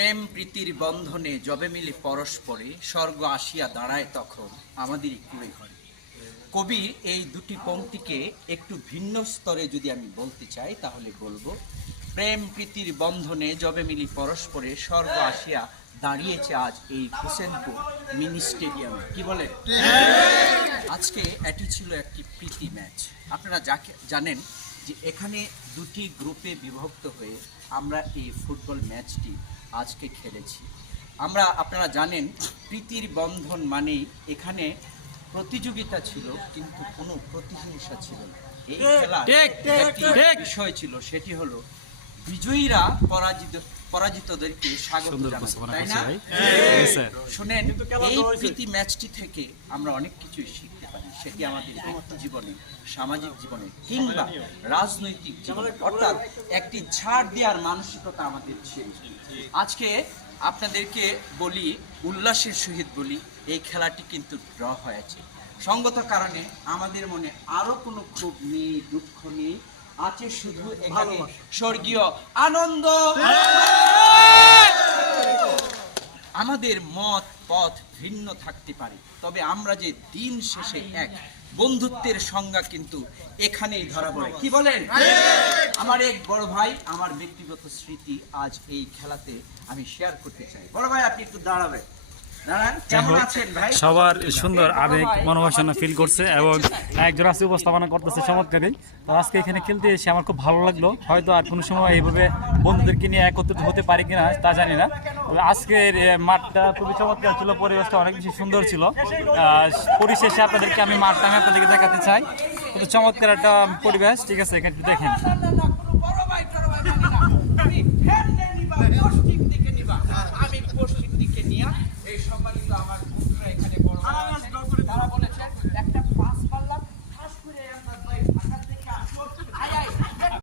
প্রেম প্রীতির বন্ধনে যবে মিলে পরস্পরে স্বর্গ আসিয়া দাঁড়ায় তখন আমাদেরই কুড়ে ঘরে। কবি এই দুটি পংক্তিকে একটু ভিন্ন স্তরে যদি আমি বলতে চাই তাহলে বলবো, প্রেম প্রীতির বন্ধনে যবে মিলি পরস্পরে স্বর্গ আসিয়া দাঁড়িয়েছে আজ এই হোসেনপুর মিনি স্টেডিয়ামে। কি বলে? আজকে এটি ছিল একটি প্রীতি ম্যাচ। আপনারা যাকে জানেন যে এখানে দুটি গ্রুপে বিভক্ত হয়ে আমরা এই ফুটবল ম্যাচটি আজকে খেলেছি। আপনারা জানেন প্রীতির বন্ধন মানেই এখানে প্রতিযোগিতা ছিল, কিন্তু কোনো প্রতিহিংসা ছিল না। এই খেলা একটি বিষয় ছিল, সেটি হলো বিজয়ীরা পরাজিতদেরকে স্বাগত জানায়, তাই না? শুনেন, এই প্রীতি ম্যাচটি থেকে আমরা অনেক কিছুই শিখতে পারি। সেটি আমাদের ব্যক্তি জীবনে, সামাজিক জীবনে কিংবা রাজনৈতিক জীবনে, অর্থাৎ একটি ছাড় দেওয়ার মানসিকতা আমাদের ছিল। আজকে আপনাদেরকে বলি, উল্লাসের সহিত বলি, এই খেলাটি কিন্তু ড্র হয়েছে। সঙ্গত কারণে আমাদের মনে আরো কোনো ক্ষোভ নেই, দুঃখ নেই, আছে শুধু এখানে স্বর্গীয় আনন্দ। আমাদের মত পথ ভিন্ন থাকতে পারে, তবে আমরা যে দিন শেষে এক, বন্ধুত্বের সংজ্ঞা কিন্তু এখানেই ধরা পড়ে। কি বলেন? আমার এক বড় ভাই, আমার ব্যক্তিগত স্মৃতি আজ এই খেলাতে আমি শেয়ার করতে চাই। বড় ভাই, আপনি একটু দাঁড়াবেন। সবার সুন্দর আবেগ মনোবাসনা ফিল করছে এবং একজন আছে উপস্থাপনা করতেছে চমৎকারী। তো আজকে এখানে খেলতে এসে আমার খুব ভালো লাগলো। হয়তো আর কোনো সময় এইভাবে বন্ধুদেরকে নিয়ে একত্রিত হতে পারি কিনা তা জানি না। তবে আজকের মাঠটা খুবই চমৎকার ছিল, পরিবেশটা অনেক বেশি সুন্দর ছিল। পরিশেষে আপনাদেরকে আমি মাঠটা আপনাদেরকে দেখাতে চাই। কত চমৎকার একটা পরিবেশ। ঠিক আছে, এখানে দেখেন।